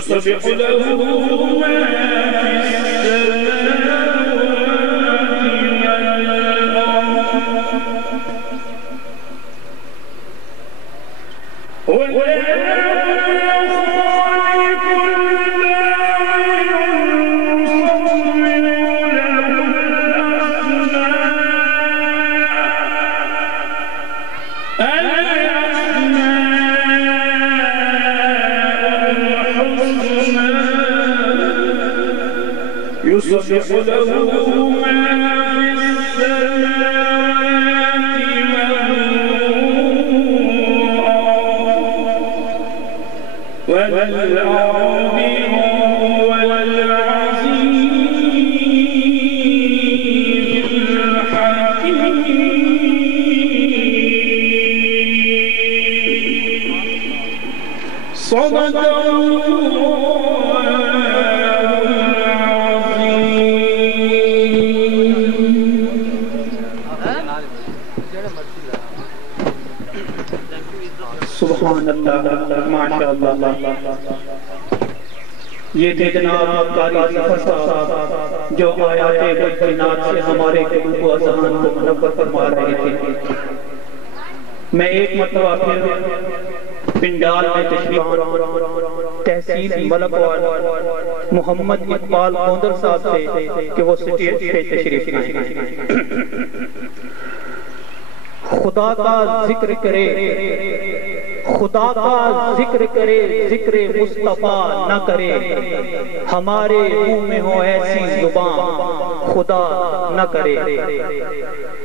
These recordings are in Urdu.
يسبح له ما في يسبح له ما في السماوات والأرض هو العزيز الحكيم. صدق سبحان اللہ، ماشاء اللہ۔ یہ تھے جناب قاری ظفر صاحب جو آیات بینات سے ہمارے قلوب و اذہان کو منور فرما رہے تھے۔ میں ایک مرتبہ پھر پنڈال میں تشریف تحصیل ملکوال محمد اقبال خوندر صاحب سے کہ وہ سٹیج پہ تشریف لائیں۔ خدا کا ذکر کرے، خدا کا ذکر کرے، ذکر مصطفیٰ نہ کرے، ہمارے منہ میں ہو ایسی زبان خدا نہ کرے۔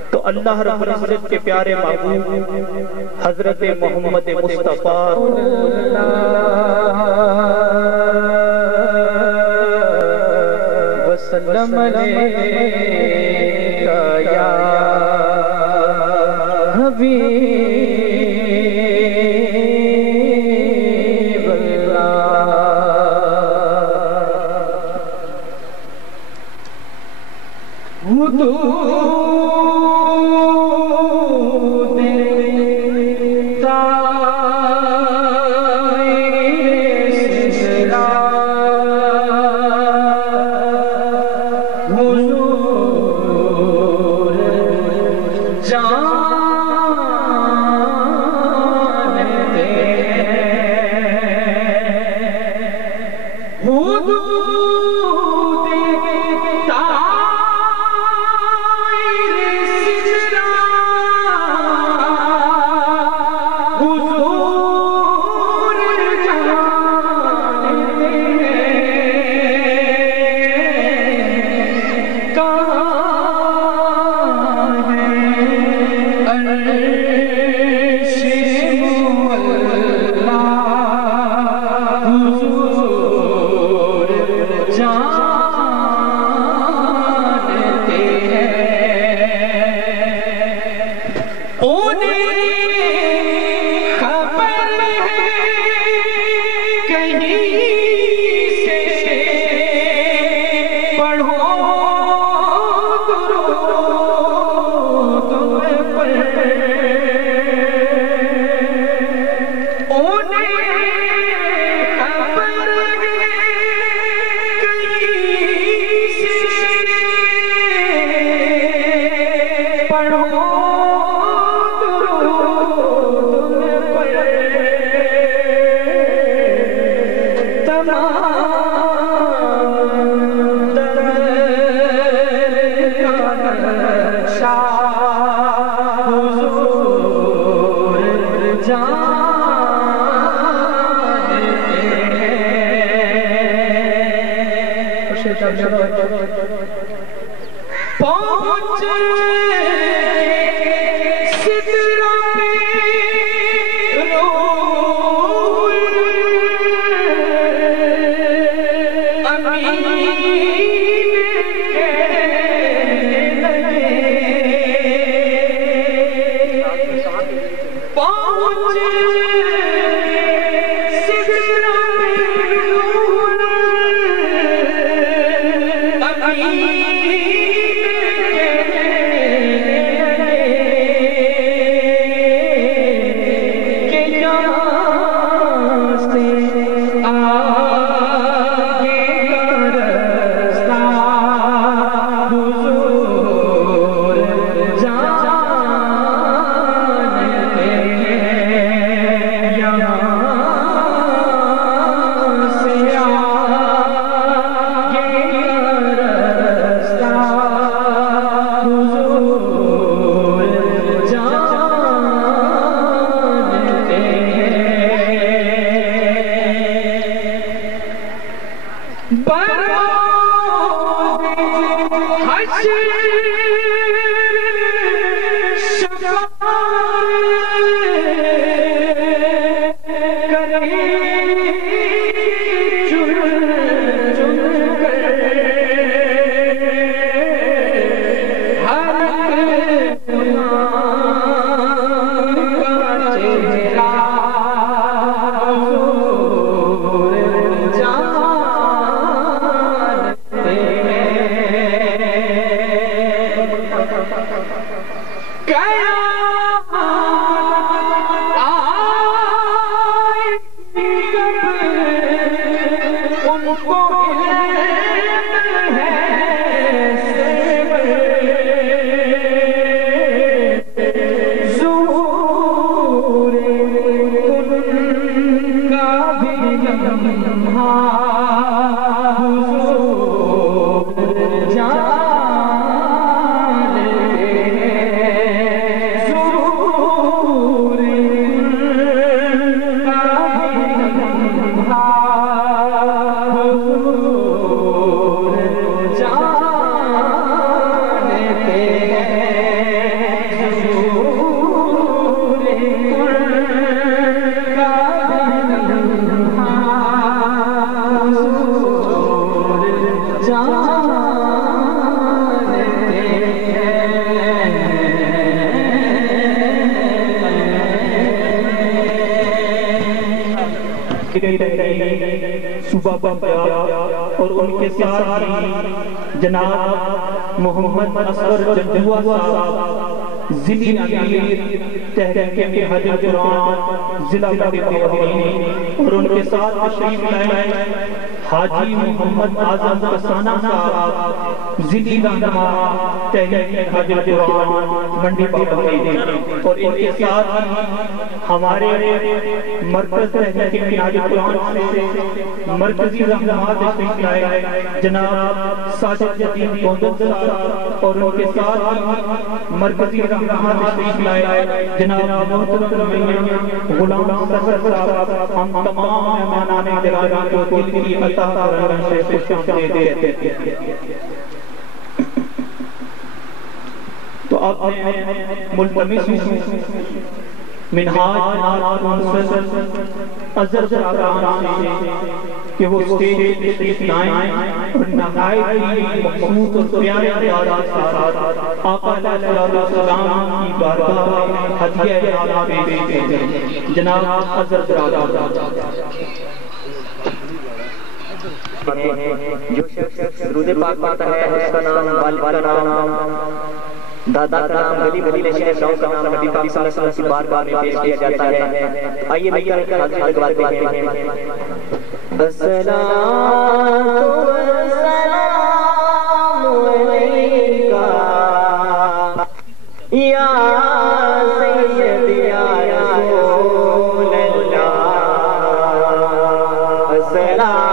تو اللہ رب العزت کے پیارے محبوب حضرت محمد مصطفیٰ وسلم علیکہ یا حبیب اللہ۔ صوبہ پنجاب اور ان کے ساتھ جناب محمد اصغر جنجوہ صاحب ضلع امیر تحریک منہاج القرآن ضلع بڑی اور ان کے ساتھ تشریف لائے حاجی محمد اعظم کسانہ صاحب ضلع رہنما تحریک منہاج القرآن منڈی پاپاکی اور ان کے ساتھ ہمارے مرکز تحریک منہاج القرآن سے مرکزی رہنما تشریف لائے جناب ساجد الدین گوندل صاحب اور ان کے ساتھ مرکزی رہنما تشریف لائے جناب محترم میاں غلام سرور صاحب ہم تمام مہمانان گرامی کو دل کی عطا کرنے سے خوش آمدید کہتے ہیں۔ تو اب ملتمس منہاج اظہر صاحب سے کہ وہ اسٹیج پہ تشریف لائیں اور نہایت ہی مخصوص اور پیارے انداز کے ساتھ آقا علیہ السلام کی بارگاہ میں ہدیہ اعلیٰ پیش کریں۔ جناب اظہر صاحب جو شخص درود پاک پڑھتا ہے اس کا نام، والد کا نام، دادا کا نام، گلی محلے شہر گاؤں کا نام نبی پاک صلی اللہ علیہ وسلم کی بارگاہ میں پیش کیا جاتا ہے۔ آئیے مل کر حاضر حضرات دیکھیں۔ الصلاۃ والسلام علیکہ یا سید یا رسول اللہ، الصلاۃ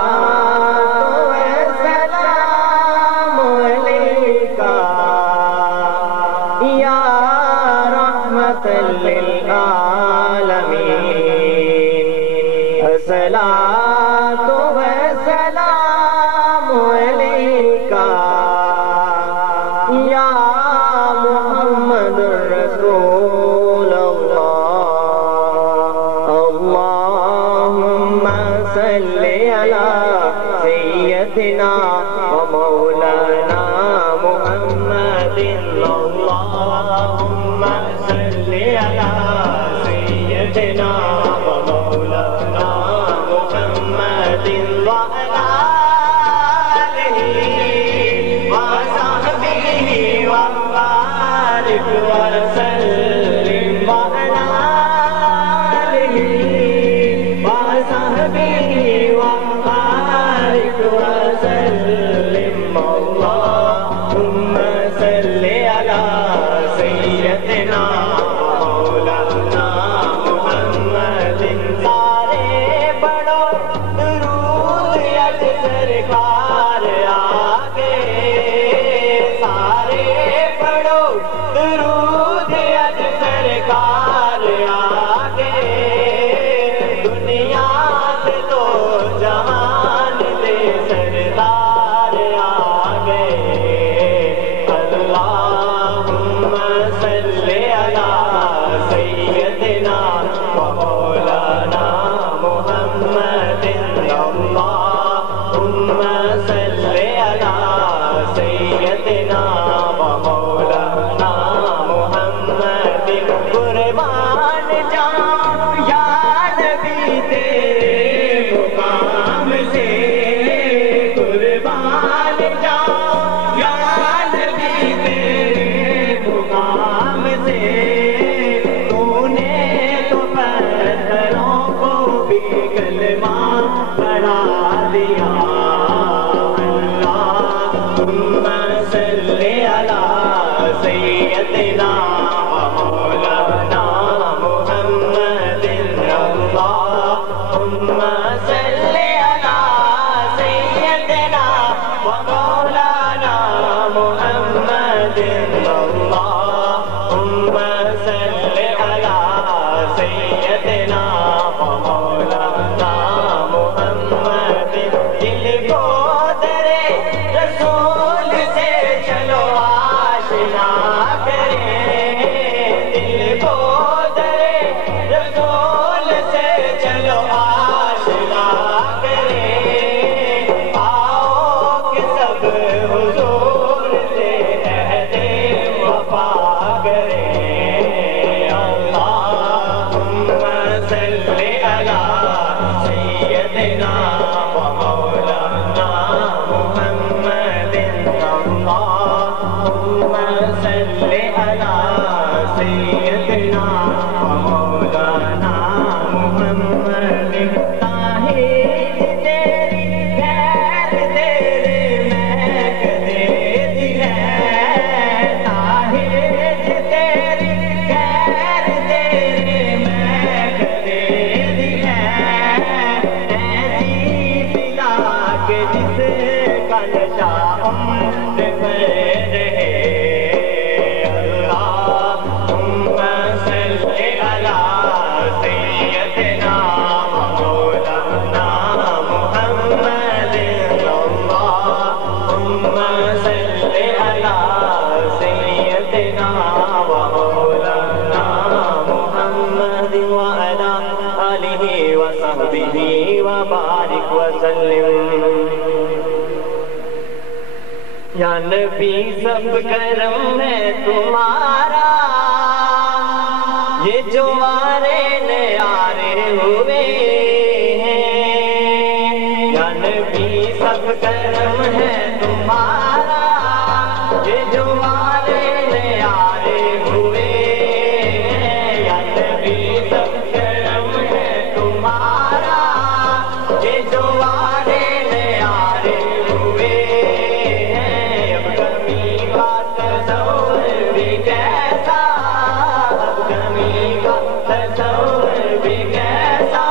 اللهم صل على سيدنا ومولانا محمد دل کو در رسول سے چلو آشنا کریں دل کو در رسول سے چلو آشنا کریں آؤ کہ سب حضور سے عہد وفا کریں اللہم صل علی سیدنا ومولانا محمد اللہم صل علی سیدنا ومولانا محمد طاہر تیری خیر تیرے مہک دیتی ہے طاہر تیری خیر تیرے مہک دیتی ہے ایسی فضا کہ جس کا نشہ عمر میں رہے اللہم صل علی سیدنا ومولانا محمد اللہم صل علی سیدنا ومولانا محمد وعلی آلہ وصحبہ وبارک وسلم یا نبی سب کرم ہے تمہارا یہ جو آرے نیارے ہوئے ہیں یا نبی سب کرم ہے تمہارا یہ جو آرے نیارے ہوئے ہیں یا نبی سب کرم ہے تمہارا یہ جو آرے نیارے ہوئے ہیں اب کمی کا تصور بھی کیسا اب کمی کا تصور بھی کیسا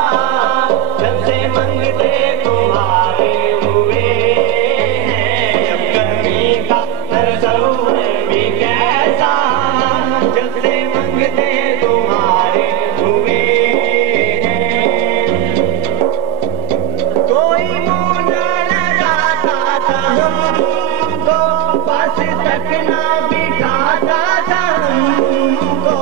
جب سے منگتے تمہارے ہوئے ہیں اب کمی کا تصور بھی کیسا جب سے منگتے تمہارے ہوئے ہیں کوئی منہ نہ لگاتا تھا ہم کو بس تک نہ بٹھاتا تھا ہم کو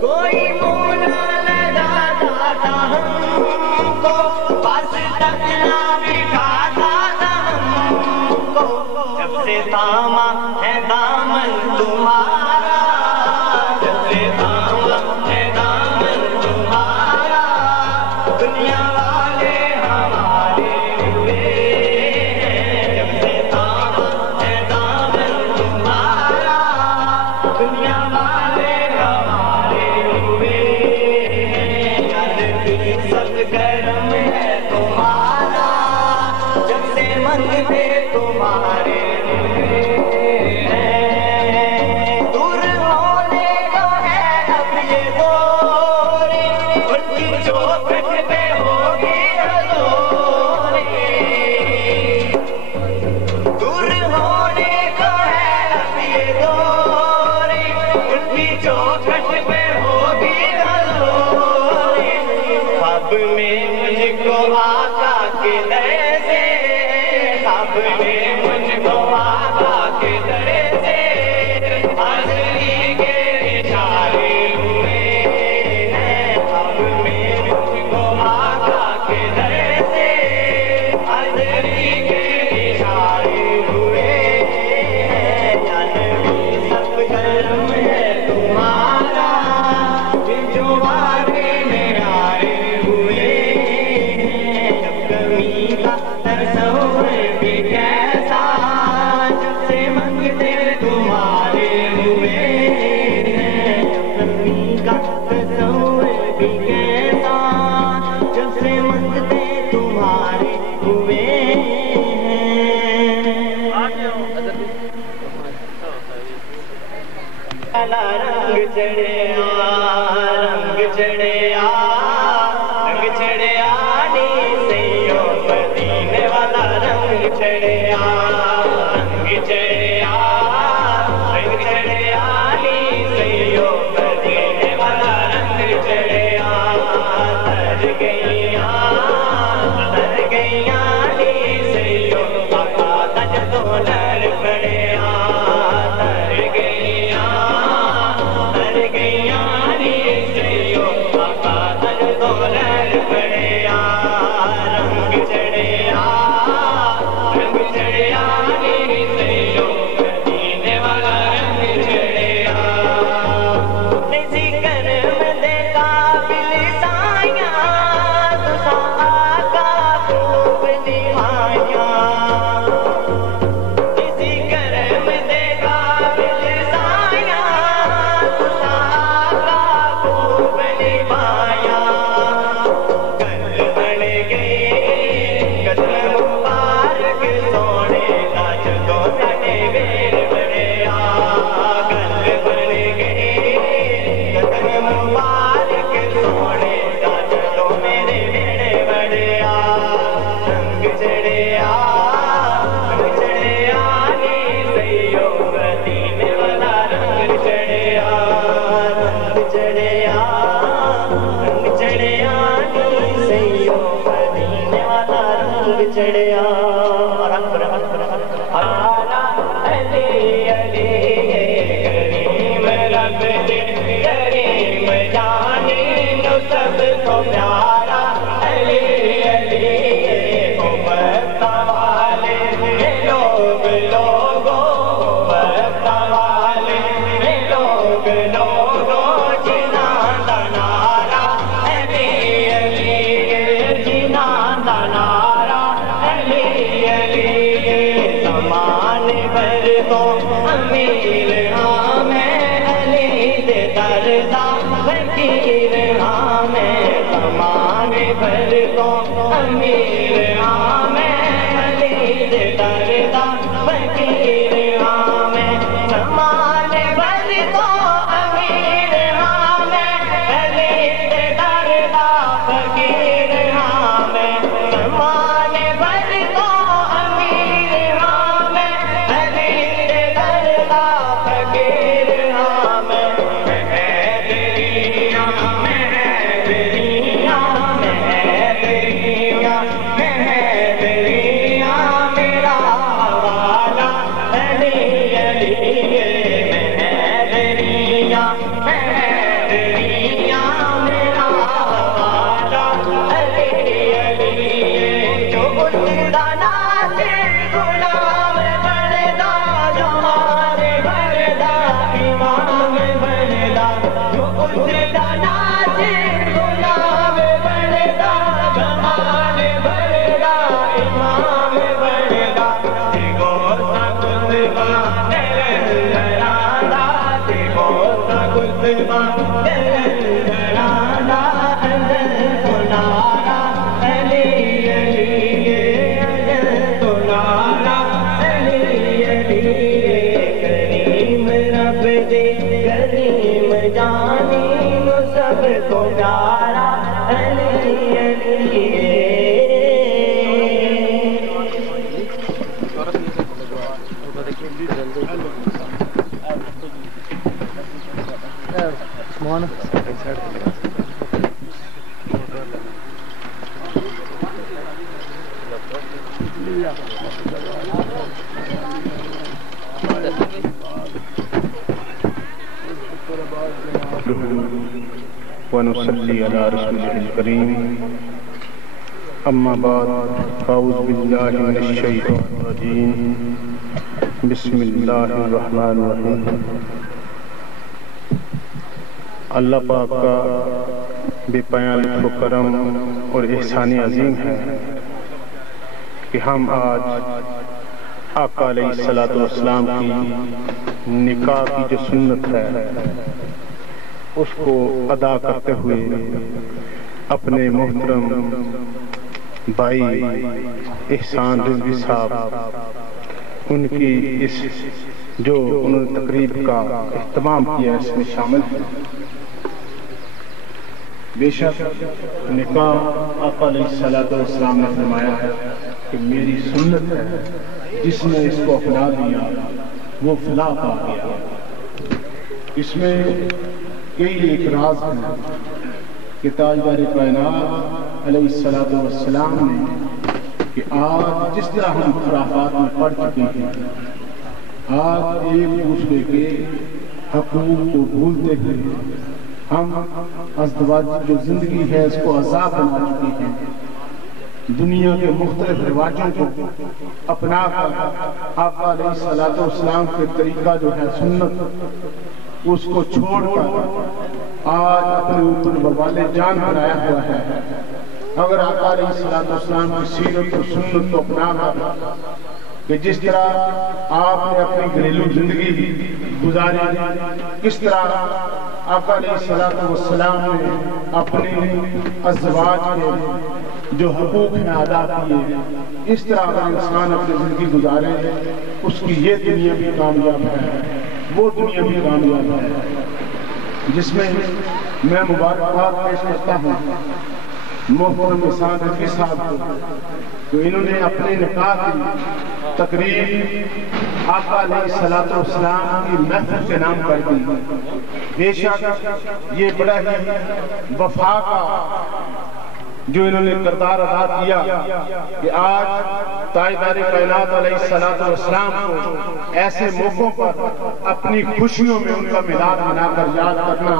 کوئی منہ نہ لگاتا تھا ہم کو بس تک نہ بٹھاتا تھا ہم کو جب سے تھاما ہے دامن تمہارا جب سے تھاما ہے دامن تمہارا دنیا والے ہمارے ہوئے ہیں جب سے تھاما ہے دامن تمہارا دنیا والے ہمارے ہوئے ہیں یا نبی سب کرم ہے تمہارا جب سے منگتے تمہارے ہوئے ہیں دور ہونے کو ہے اب یہ دوری ان کی چوکھٹ پہ ہوگی حضوری دور ہونے کو ہے اب یہ دوری ان کی چوکھٹ پہ ہوگی حضوری خواب میں مجھ کو آقا کے در سے خواب میں مجھ کو آقا کے در سے حاضری کے اشارے ہوئے ہیں خواب میں مجھ کو آقا کے در سے حاضری کے اشارے ہوئے ہیں یا نبی سب کرم ہے تمہارا یہ جو آگے نیارے ہوئے ہیں جب کمی کا تصور بھی کیسا جب سے منگتے تمہارے ہوئے ہیں جب کمی کا تصور بھی کیسا جب سے منگتے تمہارے ہوئے ہیں رنگ چڑھے رنگ چڑھے رنگ چڑھے آنی سیوں مدینے والا رنگ چڑھے رنگ چڑھے لوگوں مکہ والے لوگ لوگوں جناں دا نعرہ علی علی جناں دا نعرہ علی علی زمانے بھر تو امیر ہاں میں علی دے دردا فقیر ہاں میں زمانے بھر تو امیر ہاں میں علی دے دردا فقیر ہاں میں زمانے بھر تو امیر ہاں میں علی دے دردا فقیر ہاں میں زمانے بھر تو امیر ہاں میں علی دے دردا فقیر ہاں میں مہدریاں مہدریاں مہدریاں مہدریاں میرا حوالہ علی علی مہدریاں مہدریاں میرا حوالہ علی علی جو بلدا ناصر غلام بندا جمال بندا امام بندا جو بلدا ناصر غلام بندا جمال بندا امام بندا دیگو سا کتبہ دلندرانہ دیگو سا کتبہ دلندرانہ اجل سنارا علی علی اجل سنارا علی علی کریم رب دے کریم جانی سب کو پیارا علی علی ونصلي على رسوله الكريم أما بعد فأعوذ بالله من الشيطان الرجيم بسم الله الرحمن الرحيم اللہ پاک کا بے پایاں لطف و کرم اور احسان عظیم ہے کہ ہم آج آقا علیہ السلام کی نکاح کی جو سنت ہے اس کو ادا کرتے ہوئے اپنے محترم بھائی احسان رضوی صاحب ان کی اس جو انہوں نے تقریب کا اہتمام کیا اس میں شامل ہیں. بے شک نکاح آقا علیہ السلام نے فرمایا ہے کہ میری سنت ہے، جس نے اس کو اپنا دیا وہ فلاح پا گیا. اس میں کئی ایک راز ہے کہ تاجدار کائنات علیہ السلام نے کہ آج جس طرح ہم خرافات میں پڑھ چکے ہیں، آج ایک دوسرے کے حقوق کو بھولتے ہوئے ہم ازدواجی جو زندگی ہے اس کو عذاب بنا چکے ہیں. دنیا کے مختلف رواجوں کو اپنا کر آقا علیہ السلام کے طریقہ جو ہے سنت اس کو چھوڑ کر آج اپنے اوپر وبال جان بنایا ہوا ہے. اگر آقا علیہ السلام کی سیرت و سنت کو اپنا کر کہ جس طرح آپ نے اپنی گھریلو زندگی گزاری، کس طرح آقا علیہ السلام نے اپنے ازواج کے جو حقوق ہیں ادا کیے، اس طرح اگر انسان اپنی زندگی گزارے اس کی یہ دنیا بھی کامیاب ہے، وہ دنیا بھی کامیاب ہے. جس میں میں مبارکباد پیش کرتا ہوں محترم احسان رضوی صاحب کو کہ انہوں نے اپنے نکاح کی تقریب آقا علیہ السلام کی محفل کے نام کر دی. بے شک یہ بڑا ہی وفا کا جو انہوں نے کردار ادا کیا کہ آج تاجدار کائنات علیہ السلام کو ایسے موقعوں پر اپنی خوشیوں میں ان کا میلاد منا کر یاد کرنا،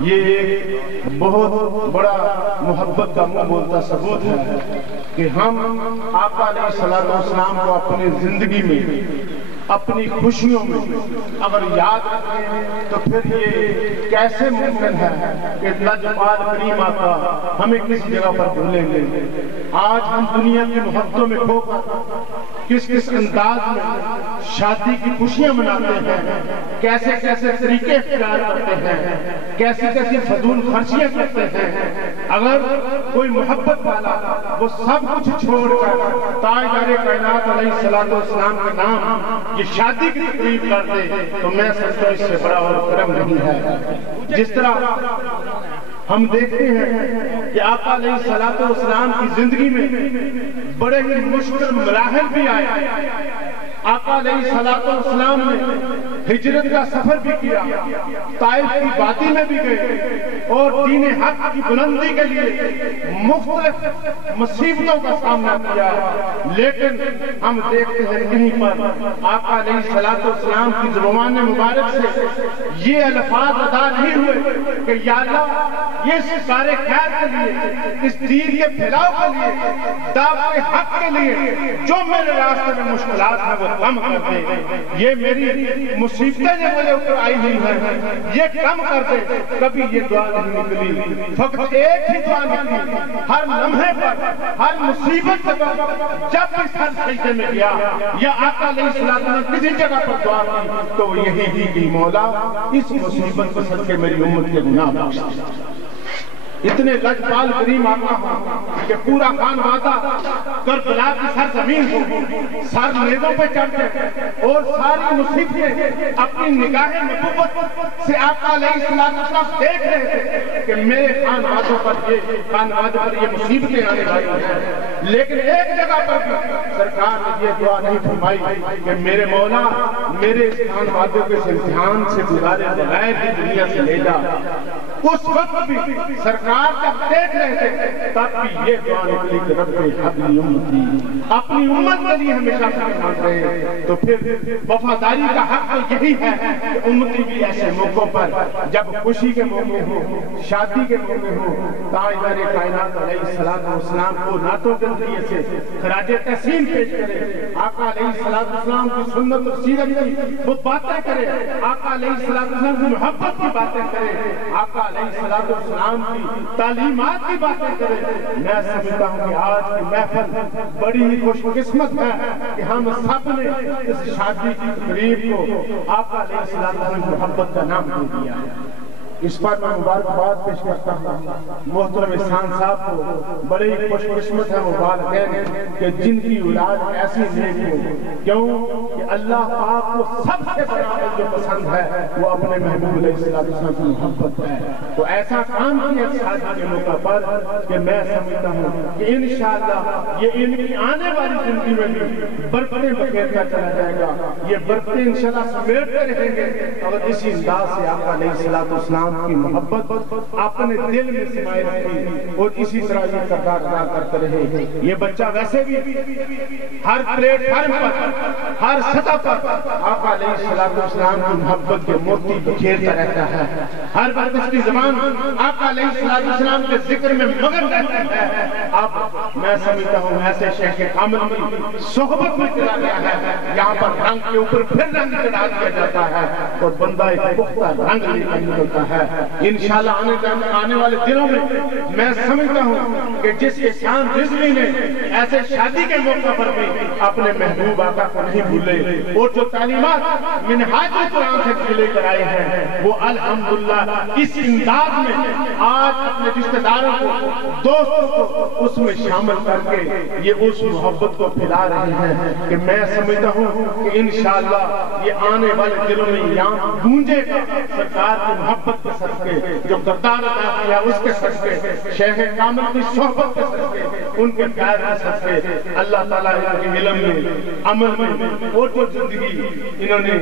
یہ ایک بہت بڑا محبت کا منہ بولتا ثبوت ہے کہ ہم آقا علیہ السلام کو اپنی زندگی میں اپنی خوشیوں میں اگر یاد رکھیں تو پھر یہ کیسے ممکن ہے کہ لجپال کریم آقا ہمیں کس جگہ پر بھولیں گے؟ آج ہم دنیا کی محبتوں میں کھو کر کس کس انداز میں شادی کی خوشیاں مناتے ہیں، کیسے کیسے طریقے اختیار کرتے ہیں، کیسی کیسی فضول خرچیاں کرتے ہیں۔ اگر کوئی محبت والا وہ سب کچھ چھوڑ کر تاجدار کائنات علیہ الصلوۃ والسلام کے نام یہ شادی کی تقریب کر دے تو میں سمجھتا ہوں اس سے بڑا اور کرم نہیں ہے۔ جس طرح ہم دیکھتے ہیں کہ آقا علیہ الصلوۃ والسلام کی زندگی میں بڑے ہی مشکل مراحل بھی آئے۔ آقا علیہ الصلوۃ والسلام نے ہجرت کا سفر بھی کیا، طائف کی وادی میں بھی گئے اور دین حق کی بلندی کے لیے مختلف مصیبتوں کا سامنا کیا، لیکن ہم دیکھتے ہیں کہیں پر آقا علیہ الصلوۃ والسلام کی زبان مبارک سے یہ الفاظ ادا نہیں ہوئے کہ یا اللہ اس کار خیر کے لیے، اس دین کے پھیلاؤ کے لیے، دعوت حق کے لیے جو میرے راستے میں مشکلات ہیں وہ کم کر دے، یہ میری مصیبتیں جو مجھے اوپر آئی ہوئی ہیں یہ کم کر دے۔ کبھی یہ دعا نہیں نکلی، فقط ایک ہی دعا نکلی ہر لمحے پر، ہر مصیبت پر جب بھی سر سجدے میں گیا یا آقا علیہ الصلوۃ والسلام کسی جگہ پر دعا کی تو یہی تھی کہ مولا اس مصیبت کو صدقے میری امت کے گناہ بخش دے۔ اتنے لجپال کریم آقا ہوں کہ پورا خانوادہ کربلا کی سرزمین ہو، سر نیزوں پہ چڑھ کے اور ساری مصیبتیں اپنی نگاہ نبوت سے آقا علیہ الصلوۃ والسلام دیکھ رہے تھے کہ میرے خانوادے پر یہ مصیبتیں آنے والی ہیں، لیکن ایک جگہ پر بھی سرکار نے یہ دعا نہیں فرمائی کہ میرے مولا میرے اس خانوادے کو اس امتحان سے گزارے بغیر ہی دنیا سے لے جا۔ اس وقت بھی سرکار جب دیکھ رہے تھے تب بھی یہ دعا نکلی کہ رب حبلی امتی، اپنی امت کے لیے ہمیشہ کام مانگ رہے ہیں۔ تو پھر وفاداری کا حق تو یہی ہے کہ امتی بھی ایسے موقعوں پر جب خوشی کے موقع ہو، شادی کے موقع ہو، تاجدار کائنات علیہ الصلوۃ والسلام کو نعتوں کے ذریعے سے خراج تحسین پیش کرے، آقا علیہ الصلوۃ والسلام کی سنت اور سیرت کی وہ باتیں کرے، آقا علیہ الصلوۃ والسلام کی محبت کی باتیں کرے، آقا علیہ الصلوۃ والسلام کی تعلیمات کی باتیں کرے۔ میں سمجھتا ہوں کہ آج کی محفل بڑی ہی خوش قسمت ہے کہ ہم سب نے اس شادی کی تقریب کو آقا علیہ الصلوۃ والسلام کی محبت کا نام دے دیا ہے۔ اس پر میں مبارکباد پیش کرتا ہوں محترم احسان صاحب کو، بڑے ہی خوش قسمت ہے وہ والدین کہ جن کی اولاد ایسی نیک ہو، کیوں کہ اللہ پاک کو سب سے بڑا جو پسند ہے وہ اپنے محبوب علیہ السلام کی محبت ہے۔ تو ایسا کام کیا شادی کے موقع پر کہ میں سمجھتا ہوں کہ انشاءاللہ یہ ان کی آنے والی زندگی میں بھی برکتیں بکھیرتا چلا جائے گا، یہ برکتیں انشاءاللہ سمیٹتے رہیں گے اگر اسی انداز سے آقا علیہ السلام کی محبت اپنے دل میں سمائے رکھی اور اسی طرح یہ کردار ادا کرتے رہے۔ یہ بچہ ویسے بھی ہر پلیٹ فارم پر، ہر سطح پر آقا علیہ السلام کی محبت کے موتی بکھیرتا رہتا ہے، ہر وقت اس کی زبان آقا علیہ السلام کے ذکر میں مگن رہتا ہے۔ اب میں سمجھتا ہوں ایسے شیخ کامل کی صحبت میں چلا گیا ہے، یہاں پر رنگ کے اوپر پھر رنگ چڑھا دیا جاتا ہے اور بندہ ایک پختہ رنگ لے کر نکلتا ہے۔ انشاءاللہ آنے والے دنوں میں میں سمجھتا ہوں کہ جس احسان رضوی نے ایسے شادی کے موقع پر بھی اپنے محبوب آقا کو نہیں بھولے اور جو تعلیمات منہاج القرآن سے لے کر آئے ہیں وہ الحمدللہ اس انداز میں آج اپنے رشتہ داروں کو، دوستوں کو اس میں شامل کر کے یہ اس محبت کو پھیلا رہے ہیں کہ میں سمجھتا ہوں کہ انشاءاللہ یہ آنے والے دنوں میں یہاں گونجے گا سرکار کی محبت کے صدقے، جو کردار ادا کیا اس کے صدقے، شیخ کامل کی صحبت کے صدقے، ان کے پیار کے صدقے، اللہ تعالیٰ ان کے علم میں، عمل میں اور جو زندگی انہوں نے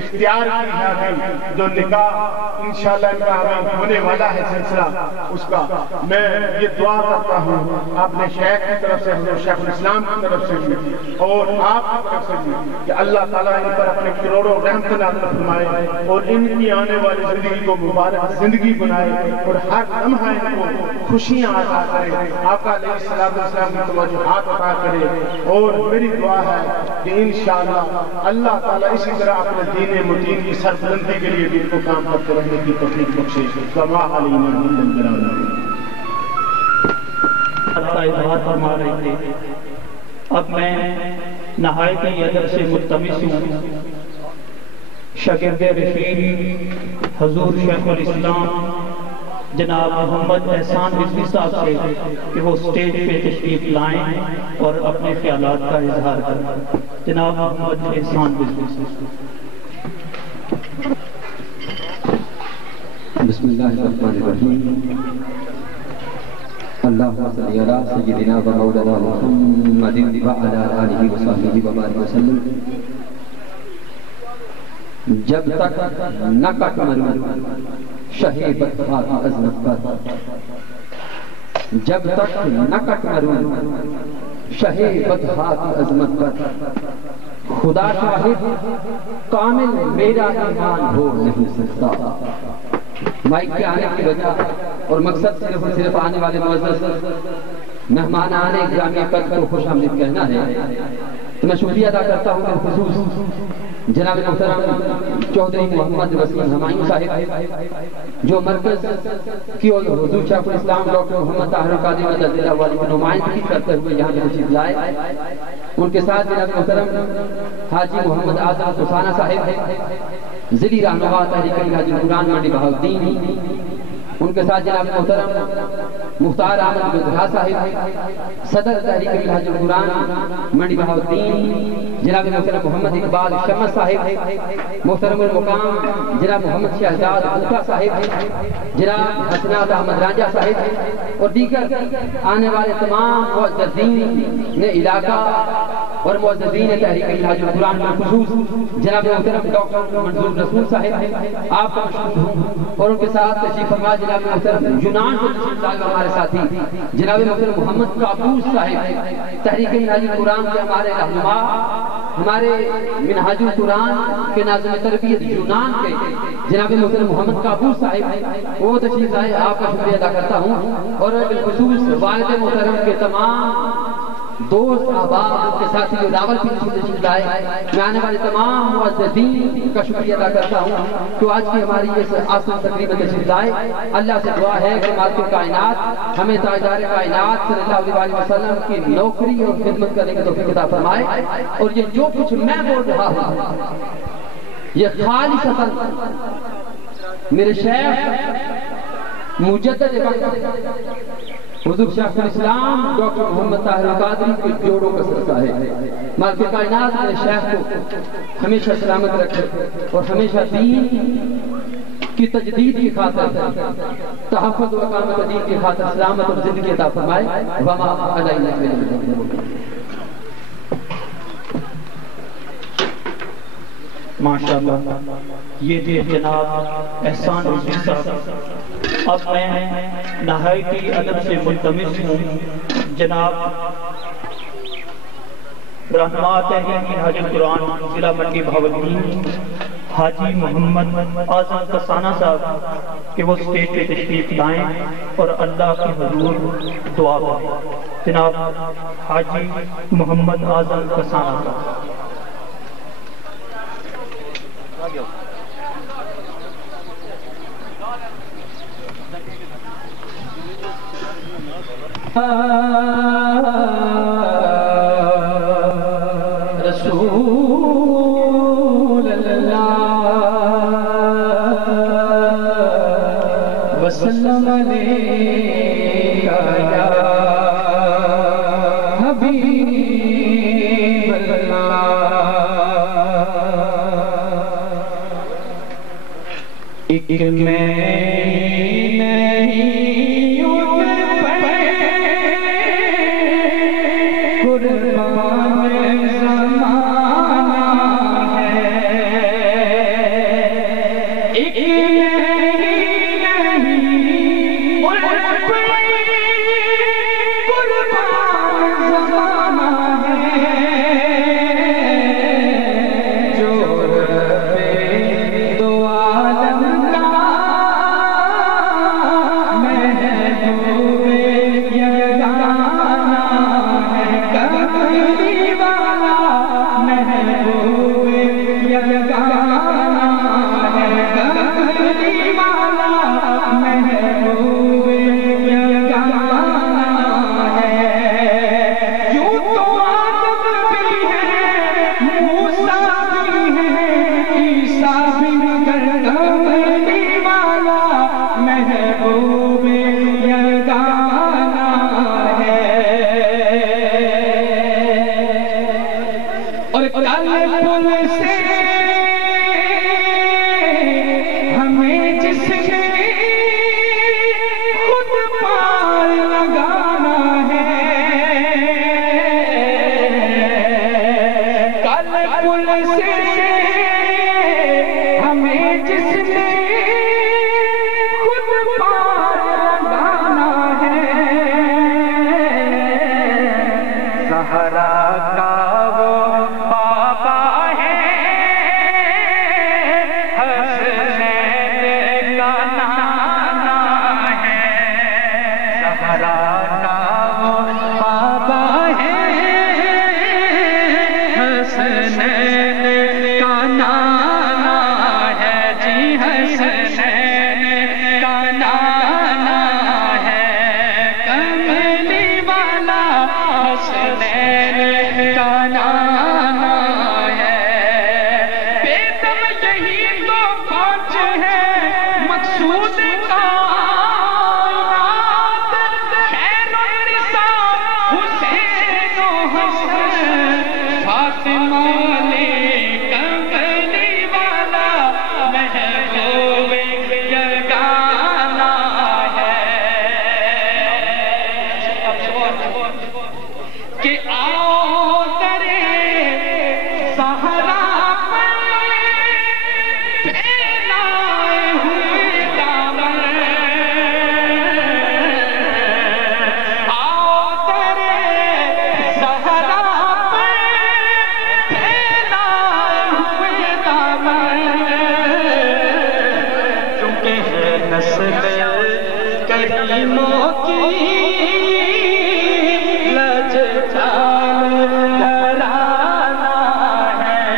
اختیار کی ہے، جو نکاح انشاءاللہ ان کا ہونے والا ہے سلسلہ اس کا، میں یہ دعا کرتا ہوں اپنے شیخ کی طرف سے، شیخ الاسلام کی طرف سے بھی اور آپ کی طرف سے بھی کہ اللہ تعالیٰ ان پر اپنے کروڑوں رحمت نازل فرمائے اور ان کی آنے والی زندگی کو مبارک زندگی بنائے اور ہر لمحہ ان کو خوشیاں عطا کرے، آقا علیہ السلام کی توجہات عطا کرے۔ اور میری دعا ہے کہ انشاءاللہ اللہ تعالیٰ اسی طرح اپنے دین متین کی سربلندی کے لیے بھی ان کو کام کرتے رہنے کی توفیق بخشے. کما علینا من البلاغ. کا اظہار فرما رہے تھے. اب میں نہایت ہی ادب سے ملتمس ہوں شاگرد رفیق حضور شیخ الاسلام جناب محمد احسان رضوی صاحب سے کہ وہ اسٹیج پہ تشریف لائیں اور اپنے خیالات کا اظہار کریں. جناب محمد احسان رضوی صاحب. بسم اللہ الرحمن الرحیم. اللہم صلی علی سیدنا و مولانا محمد وعلی آلہ وصحبہ وبارک وسلم. جب تک نہ کٹ مروں شہ بدخواہ کی عظمت پر. جب تک نہ کٹ مروں شہ بدخواہ کی عظمت پر. خدا شاہد کامل میرا ایمان ہو نہیں سکتا. مائک کے آنے کی وجہ اور مقصد صرف اور صرف آنے والے معزز مہمان آنے گرامی قدر کو خوش آمدید کہنا ہے. تو میں شکریہ ادا کرتا ہوں بالخصوص جناب محترم چودھری محمد وسیم ہمایوں صاحب جو مرکز کی اور حضور شیخ الاسلام ڈاکٹر محمد طاہر القادری رضی اللہ عنہ کی نمائندگی کرتے ہوئے یہاں پہ تشریف لائے. ان کے ساتھ جناب محترم حاجی محمد اعظم حسانہ صاحب ذیلی رہنما تحریک منہاج القرآن منڈی بہاؤالدین. ان کے ساتھ جناب محترم مختار احمد گجرا صاحب صدر تحریک منہاج القرآن منڈی بہاؤالدین. جناب محترم محمد اقبال شمس صاحب. محترم المقام جناب محمد شہزاد اوٹا صاحب. جناب حسنات احمد رانجہ صاحب اور دیگر آنے والے تمام معززین علاقہ اور معززین تحریک منہاج القرآن میں خصوص جناب محترم ڈاکٹر منظور رسول صاحب آپ کا مشکور ہوں. اور ان کے ساتھ تشریف فرما جناب محترم یونان سے تشریف لائے ہمارے ساتھی جناب محترم محمد قابوس صاحب تحریک منہاج القرآن کے ہمارے رہنما ہمارے منہاج القرآن کے ناظم تربیت یونان کے جناب محترم محمد قابوس صاحب وہ تشریف لائے. آپ کا شکریہ ادا کرتا ہوں. اور بالخصوص والد محترم کے تمام دوست احباب کے ساتھی جو راولپنڈی سے تشریف لائے میں آنے والے تمام معززین کا شکریہ ادا کرتا ہوں کہ آج کی ہماری اس آسان تقریب میں تشریف لائے. اللہ سے دعا ہے کہ مالک کائنات ہمیں تاجدار کائنات صلی اللہ علیہ وسلم کی نوکری اور خدمت کرنے کی توفیق عطا فرمائے. اور یہ جو کچھ میں بول رہا ہوں یہ خالصتاً میرے شیخ مجدد حضور شیخ الاسلام ڈاکٹر محمد طاہر القادری کے جوڑوں کا صدقہ ہے. مالک کائنات میرے شیخ کو ہمیشہ سلامت رکھے اور ہمیشہ دین کی تجدید کی خاطر تحفظ و اقامت دین کی خاطر سلامت اور زندگی عطا فرمائے. وما علینا الا البلاغ. ماشاءاللہ یہ تھے جناب احسان رضوی صاحب. اب میں نہایت ہی ادب سے ملتمس ہوں جناب رہنما تحریک منہاج القرآن ضلع منڈی بہاؤالدین حاجی محمد اعظم حسانہ صاحب کہ وہ اسٹیج پہ تشریف لائیں اور اللہ کی حضور دعا کریں. جناب حاجی محمد اعظم حسانہ صاحب. رسول اللہ وسلم علیکہ یا حبیب اللہ. ایک میں ہمیں جس نے خود پار لگانا ہے، کل پل سے ہمیں جس نے خود پار لگانا ہے، زہرا کا وہ بابا ہے، حسنین کا نانا ہے، زہرا کا وہ بابا ہے، حسنین کا نانا ہے، جی حسنین کا نانا ہے، کملی والا حسنین کا نانا ہے، بیدم یہی تو پہنچ ہے مقصود کائنات، خیر النساء حسین و حسن، فاطمہ نے کملی والا محبوب یگانا ہے، کہ آؤ درے سہرا پر پھیلائے ہوئے دامن، آؤ درے سہرا پر پھیلائے ہوئے دامن، کیونکہ ہے نسل کریموں کی لجپال گھرانہ ہے،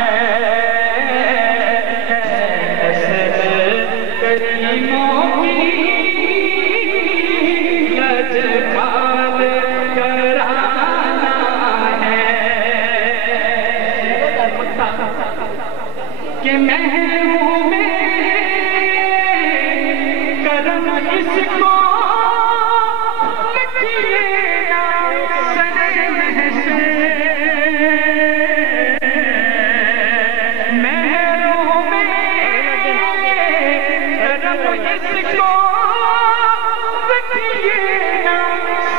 نسل کریموں کی لجپال گھرانہ ہے، کہ محروم کرم اس کو لکھیے گا سرم سے، محروم کرم اس کو لکھیے گا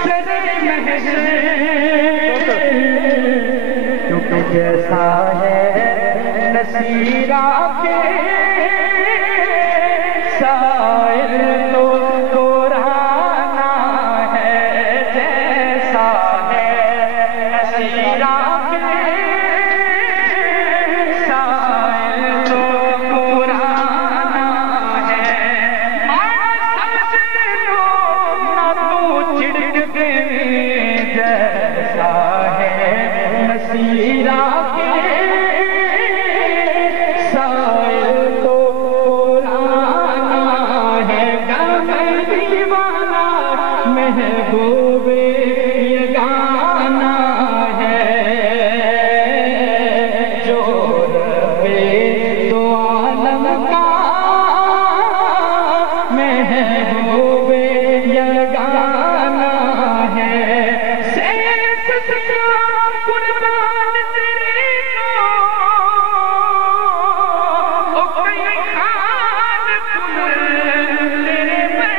سرم سے، کیونکہ جیسا ہے نصیرہ کے سائل تو قرآنہ ہے، جیسا ہے نصیرہ کے سائل تو قرآنہ ہے، سمجھ لو نہ تو چھڑک دے، جیسا ہے نصیرہ کے سائل تو قرآنہ ہے، کملی والا محبوب یگانا ہے، جو رب دو عالم کا محبوب یگانا ہے، سیف کا قربان تیرے کو، او کئی خان کل تیرے میں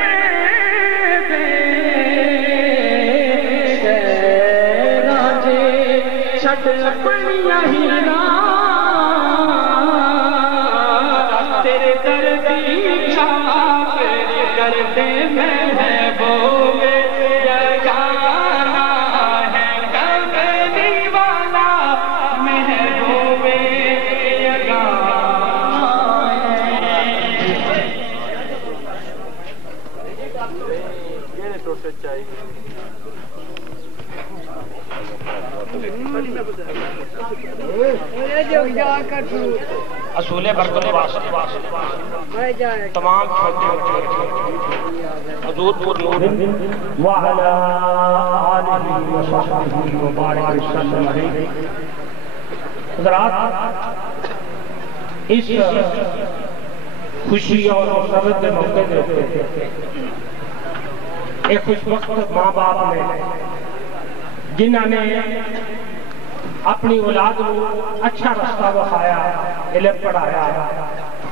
راجے چھٹ پڑیا ہیرا، تیرے دردی چھاپ کرتے محبوب یگانا ہے، کملی والا محبوب یگانا اصول برکت تمام حضور وعلى آلہ وصحبہ وبارک وسلم علیہ. حضرات، اس خوشی اور مسرت کے موقع پہ ایک خوش وقت ماں باپ نے جنہوں نے اپنی اولاد کو اچھا رستہ بخایا، علم پڑھایا،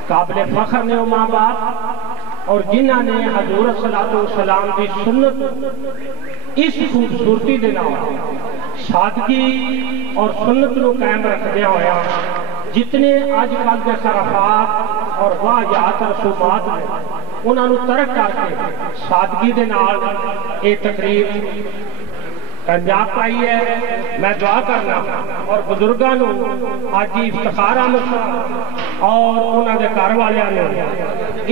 قابل فخر نے ماں باپ اور جنہاں نے حضور صلی اللہ علیہ وسلم کی سنت اس خوبصورتی دے نال سادگی اور سنت کو قائم رکھدے ہویا جتنے آج کل کے خرافات اور واجات رسومات نے انہاں نو ترک کر کے سادگی دے نال یہ تقریب انجام پائی ہے۔ میں دعا کرنا اور بزرگاں نو آج افتخار آمد اور انہاں دے گھر والیاں نو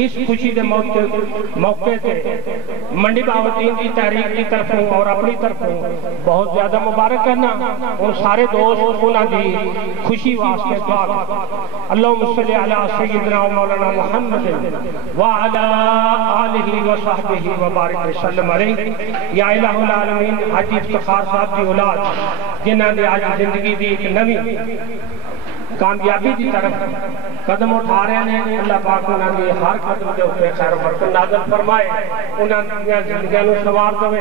اس خوشی دے موقع تے منڈی بہاؤالدین کی تحریک کی طرفوں اور اپنی طرفوں بہت زیادہ مبارک کرنا اور سارے دوست انہاں دی خوشی واسطے دعا کرنا۔ اللہم صلی علی سیدنا و مولانا محمد وعلی آلہ و صحبہ وبارک وسلم علیہ۔ یا الہ العالمین حاجی افتخار صاحب دی اولاد جنہاں نے آج زندگی دی ایک نوی کامیابی کی طرف قدم اٹھا رہے ہیں، اللہ پاک انہوں نے ہر قدم کے اوپر خیر و برکت نازل فرمائے، انہوں نے زندگیاں نو سوار دے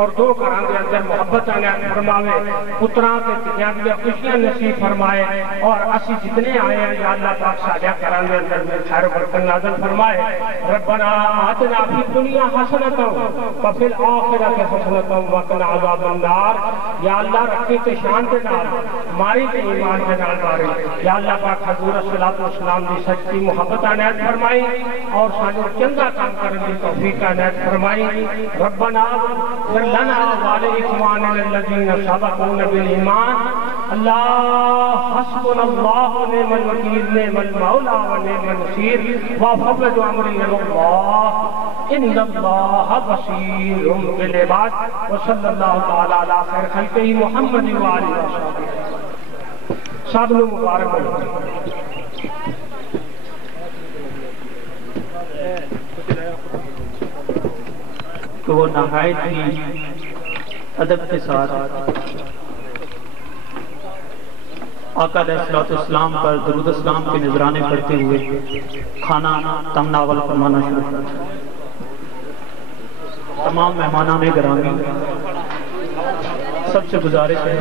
اور دو گھراں دے اندر محبت عنایت فرماوے، پتراں تے دنیا دی خوشیاں نصیب فرمائے اور اسی جتنے آئے ہیں یا اللہ پاک ساڈے گھراں دے اندر خیر و برکت نازل فرمائے۔ ربنا آتنا فی الدنیا حسنۃ وفی الآخرۃ حسنۃ وقنا عذاب النار۔ یا اللہ رکھے تے شان دے نال ماری تے ایمان دے نال ماری، یا اللہ پاک حضور صلی اللہ علیہ وسلم کی سچی محبت عنایت فرمائی اور سانو چنگا کام کرنے کی توفیق عنایت فرمائی۔ ربنا اغفر لنا ولإخواننا الذين سبقونا بالإيمان۔ اللہ حسبنا اللہ ونعم الوکیل نعم المولا ونعم النصیر وفوض امری الی اللہ ان اللہ بصیر بالعباد وصلی اللہ تعالی علی خیر خلقہ محمد وآلہ وصحبہ۔ سب لوگ مبارک ہو۔ کہ وہ نہایت ہی ادب کے ساتھ آقا علیہ السلام پر درود اسلام کے نذرانے پڑھتے ہوئے کھانا تمناول فرمانا شروع کرتا۔ تمام مہمانان گرامی سب سے گزارش ہے